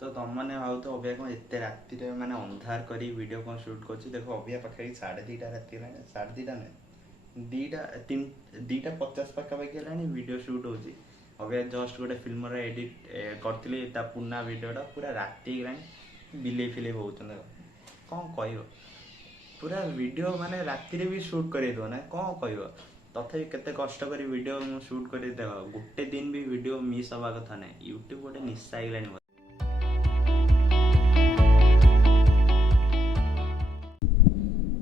तो तुम मैंने भाव तो अभिया कौन एत राति मैंने अंधार कर वीडियो कौन शूट कर देख अभिया पाखे 2:30 राति 2:30 ना 2:50 पाखापाखि है वीडियो शूट हो अभिया जस्ट गोटे फिल्म एडिट करी पुना वीडियोटा पूरा राति बिले फिले होते कौन कह पूरा वीडियो माने राति भी शूट कर ना कौन कह तथापि केते कष्ट कर वीडियो शूट कर देख गोटे दिन भी वीडियो मिस हवा कथा ना यूट्यूब गोटे निशा हो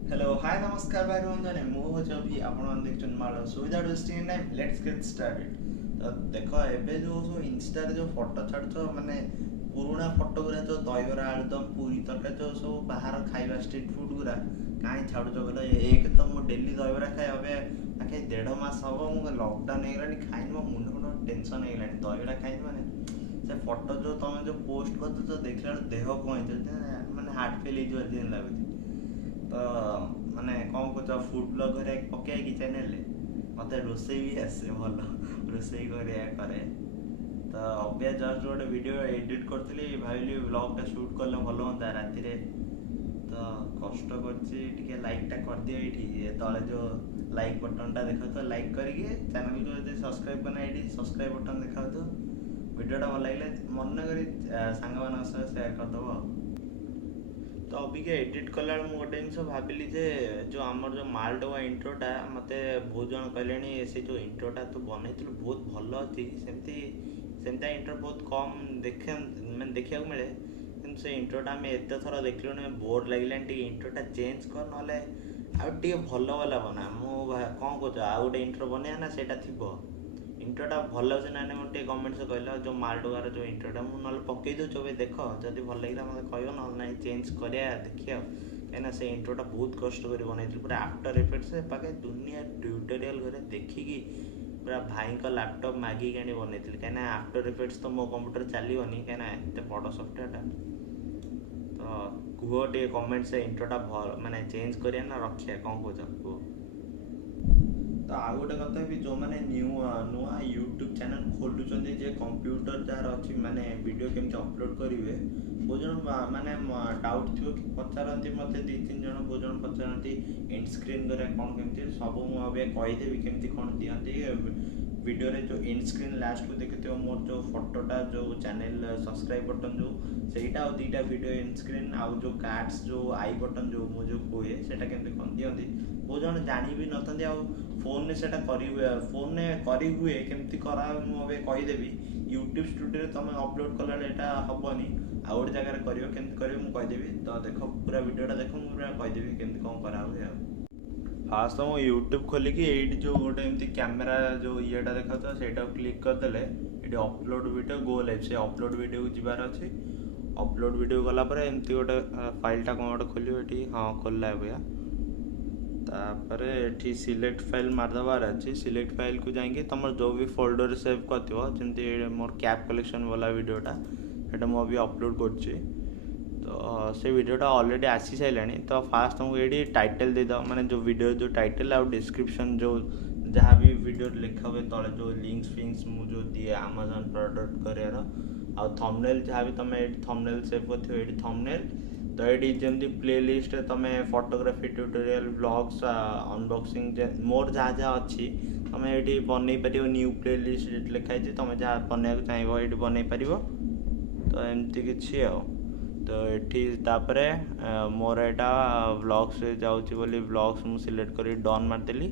हेलो हाय नमस्कार भाई बंधुने मुझे अभी आपण देखते माल so without wasting time let's get started तो देख एबे जो सो इंस्टा रे जो फोटो छाड़ माने पुराना फोटो गुरा जो दहीबरा आलुदम पूरी तरकारी जो सब बाहर खाइबा स्ट्रीट फूड गुरा कहीं छाड़ुच कहला एक तो मु डेली दहीबरा खाए अबे आखे 1.5 मास हम मु लॉकडाउन हो खाई मो मुंड मुंड टेंशन हो दहीबरा खाई माने से फोटो जो तुम जो पोस्ट कर जो देखला देह कौन माने हार्ट फेल हो लगुच तो माने कौन कह फूड ब्लॉगर पकई चैनल मत रोसे भी आसे भल रोसे करे तो अभ्या जस्ट गोटे वीडियो एडिट करी भाविली ब्लॉगटा शूट कले भल हाँ राति तो कष्ट कर लाइकटा कर दिए ये तले जो लाइक बटनटा देखा तो लाइक करके चैनल को जो सब्सक्राइब करना ये सब्सक्राइब बटन देखा तो वीडियोटा भल लगे मन कर सांग मान सेयार करदेव तो अबिका एडिट कला गोटे जिन भाविली जे जो आमर जो माल टोका इंट्रोटा मत बहुत जन कहले से जो इंट्रोटा तू बनई बहुत भल अच्छी सेमती इंट्रो बहुत कम देखे मैं देखा मिले कि से इंट्रोटा आम एत थर देख बोर लगे इंट्रोटा चेंज कर ना आउ भल वाला बना मुझे कौन कह आउ गोटे इंट्रो बनया ना से थी इंट्रोटा भल लगे ना मुझे कमेंट्स कहला जो माल टोकार जो इंट्रोटा मुझे पकई दूँ देख जब भल लगे मतलब कह ना चेंज करा देखिए कहीं से इंट्रोटा बहुत कष्ट कर बनई पूरा आफ्टर इफेक्ट्स पाखे दुनिया ट्यूटोरियल घर देखिकी पूरा भाई का लैपटॉप मागिक आनी बनई कहीं आफ्टर इफेक्ट्स तो मो कंप्यूटर चलनी कहीं एत बड़ सफ्टवेयरटा तो कह टे कमेंट से इंट्रोटा भल माने चेंज करिया ना रखिया कौन कह कह तो आउ गोटे कथा भी जो मैंने नुआ यूट्यूब चैनल खोलुंट जे कंप्यूटर जार अच्छी माने वीडियो केमती अपलोड करेंगे बहुत जन माने डाउट थी कि पचारती मत 2-3 जन बहुत जन पचारती एंड स्क्रीन करा कौन केमती सब मुझे कहीदेवी केमती कौन दिखती वीडियो रे जो एंड स्क्रीन लास्ट को देखते हो मोर जो फोटोटा जो चैनल सब्सक्राइब बटन जो सेटा और 2टा वीडियो एंड स्क्रीन आउ जो कार्ड्स जो आई बटन जो मो जो कहे सेटा केमती कौन दिखती बहुत जन जानी भी नथंती आ फोन ने सेटा करी हुए फोन ने करी हुए केमती करा मुझे कहीदेवी यूट्यूब स्टूडियो तुम अपलोड कला यहाँ हेनी आउ गोटे जगह कर कहीदेवी तो देख पूरा वीडियोटा देख मुझे पूरा कहीदेवी केमती कौन करा हुए फास्ट तो मुझे यूट्यूब खोलिकी ये जो गोटे एमती कैमेरा जो येटा देखा तो सेटा क्लिक करदे ये अपलोड वीडियो गो लाइव से अपलोड वीडियो को जीवार अच्छे अपलोड वीडियो गलापर एमती गोटे फाइलटा कौन गोटे खोल हाँ खोलला भैया तापर ये सिलेक्ट फाइल मारदेवार अच्छे सिलेक्ट फाइल को जाइए तुम जो भी फोल्डर सेव कर मोर कैप कलेक्शन वाला वीडियोटा ये मुझे अपलोड कर तो से वीडियोटा ऑलरेडी आसी सारे तो फास्ट तुमको ये टाइटल दे दो माने जो वीडियो जो टाइटल आउ डिस्क्रिप्शन जो जहाँ भी वीडियो लिखा हुए तले जो लिंक्स फिंक्स मुझे दिए अमेजन प्रोडक्ट करार आ थंबनेल जहाँ भी तुम थंबनेल सेव कर थंबनेल तो ये जमी प्ले लिस्ट तुम फोटोग्राफी ट्यूटोरियल ब्लॉग्स अनबॉक्सिंग मोर जहाँ जहाँ अच्छी तुम ये बनई पार न्यू प्ले लिस्ट लिखाई तुम जहाँ बनवाक चाहिए ये बनई पार तो एमती कि तो ये मोर यहाँ ब्लॉग्स जाऊँगी बोली ब्लॉग्स मुझे सिलेक्ट कर डन मारदेली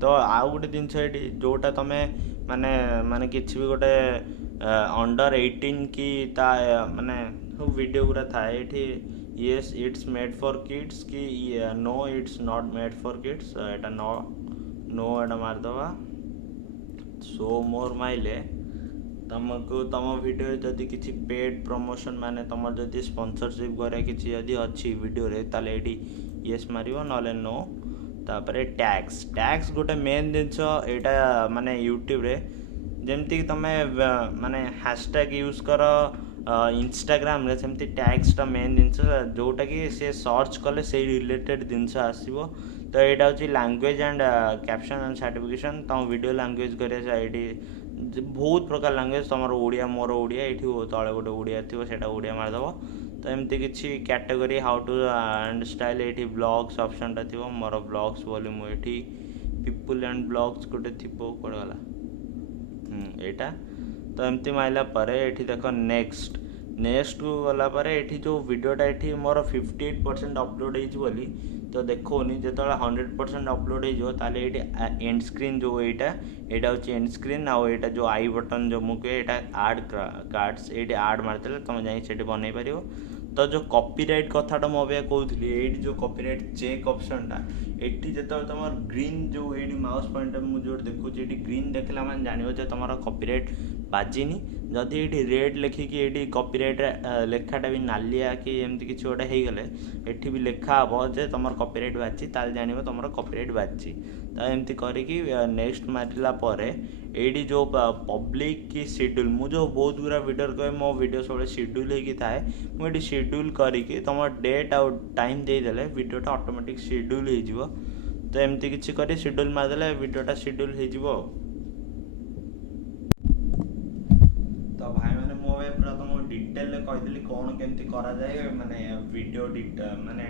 तो आउ गोटे जिनस ये जोटा तुम माने माने किसी भी गोटे अंडर 18 की ता माने सब वीडियो गुरा था ये yes it's made for kids कि no it's not made for kids एटा नो एटा मारदवा सो मोर माइले तुमको तुम वीडियो जदि किसी पेड प्रमोशन माने तुम जदि स्पॉन्सरशिप करे किसी जदि अच्छी वीडियो रे ताले एटी यस मारियो नले नो तापर टैक्स गोटे मेन जिनस यहाँ माने यूट्यूब रे जमती कि तुम माने हैशटैग यूज कर इंस्टाग्राम रे सेमती टैक्सटा मेन जिनस जोटा कि से सर्च कले से रिलेटेड जिनस आसीबो तो यहाँ हूँ language and caption and certification तुम वीडियो लैंग्वेज कर बहुत प्रकार लांगुएज तुम ओडिया मोर ओडिया ये तले गोटे ओडिया थी से ओडिया मारिदेव तो एमती किसी category how to and style ये ब्लॉग्स ऑप्शन टा थी मोर ब्लॉग्स बोली मुझे पीपुल एंड ब्लॉग्स गोटे थी कौन गला यहाँ तो एमती माइला परे ये देख नेक्स्ट नेक्स्ट को गला परे ये जो वीडियोटा ये मोर 58% अपलोड होली तो देखोनी जो 100% अपलोड हो एंड स्क्रीन जो यहाँ हूँ एंड स्क्रीन आउ यहाँ जो आई बटन जो मुझे यहाँ आड कार्ड्स ये आड मारदे तुम जाइए बनई पार तो जो कॉपीराइट कथाटा मुझे कहूली ये जो कॉपीराइट चेक ऑप्शनटा ये जो तुम ग्रीन जो ये माउस पॉइंटर मुझे देखुची ये ग्रीन देखला मैंने जान तुम कॉपीराइट बाजिनी जदि ये रेड लिखिकी ये कॉपीराइट लेखाटा भी नालिया कि एमती किसी गोटे हो गले ये भी लेखा हम जे तुम कॉपीराइट बाजी जान तुम कॉपीराइट बाजी तो एमती करिकी नेक्स्ट मारिला परे ये जो पब्लिक की शेड्यूल मुझे बहुत गुरा वीडियो कहे मो वीडियो सब शेड्यूल होगी थाए मुझे शेड्यूल करिकी तुम डेट आउ टाइम देदेले वीडियोटा ऑटोमेटिक शेड्यूल हो तो एमती किसी कर शेड्यूल मारदेले वीडियोटा शेड्यूल हो तो भाई मैंने मो पूरा तुम डिटेल कहीदेली कौन केमती करा जाए माने वीडियो माने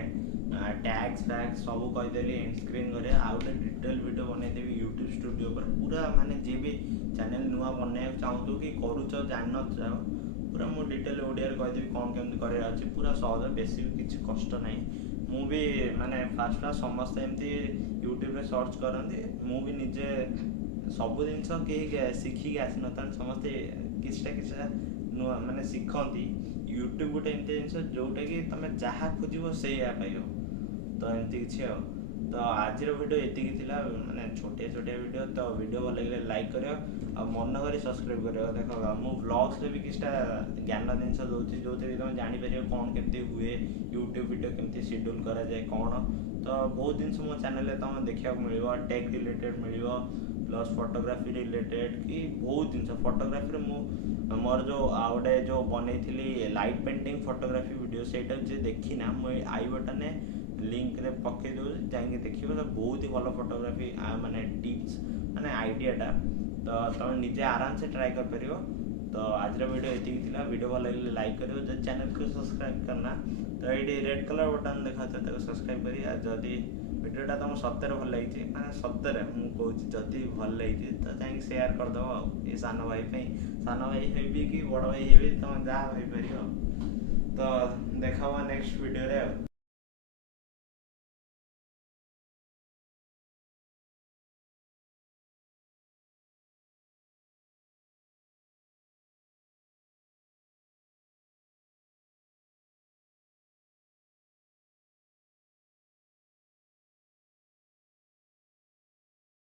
टैग्स फैग्स सब कहीदेली एंड स्क्रीन करे आउ गोटे डिटेल वीडियो बनईदेवी यूट्यूब स्टूडियो पर पूरा माने जे भी चैनल नुआ बनवाई चाहूँ कि करुच जान चाह पूरा मु डिटेल ओडिया कहीदेवी कौन केमती करार अच्छे पूरा सहज बेसी किसी कष्ट ना मु भी माने फास्ट फास्ट समस्त एमती यूट्यूब रे सर्च करती मु भी निजे सब जिनस कहीं शिखिक आसी न समस्ते किसी नुआ माने शिखती यूट्यूब गोटे एमती जिन जोटा कि तुम जहाँ खोज से पाइब तो एमती किसी तो आज वीडियो ये माने छोटिया छोटिया वीडियो तो वीडियो भल लगे लाइक कर मन कर सब्सक्राइब कर देख मु व्लॉग्स भी किसी ज्ञान जिन दूसरी जो तुम जापर कौन केमती हुए यूट्यूब वीडियो केमती शेड्यूल कराए कौन तो बहुत जिन मो चैनल तुम देखा मिल टेक रिलेटेड मिल प्लस फोटोग्राफी रिलेटेड कि बहुत जिन फोटोग्राफी मोर जो आउटे जो बनई लाइट पेंटिंग फोटोग्राफी वीडियो से देखी ना मुझे आई बटन लिंक रे पके दो जाइए देखिए तो बहुत ही भल फोटोग्राफी माने टिप्स माने आइडियाटा तो तुम निजे आराम से ट्राई कर पार तो आज वीडियो ये वीडियो भल लगे लाइक करो जो चैनल को सब्सक्राइब करना तो ये रेड कलर बटन देखा सब्सक्राइब करी जदि वीडियोटा तुम सतरे भल लगी मैं सतरे मुझे जदि भल लगी तो जाइए सेयार करदेव ये सान भाई सान भाई हेबी कि बड़ भाई हेबी तुम जहाँ हो पार तो देखा नेक्स्ट वीडियो रे।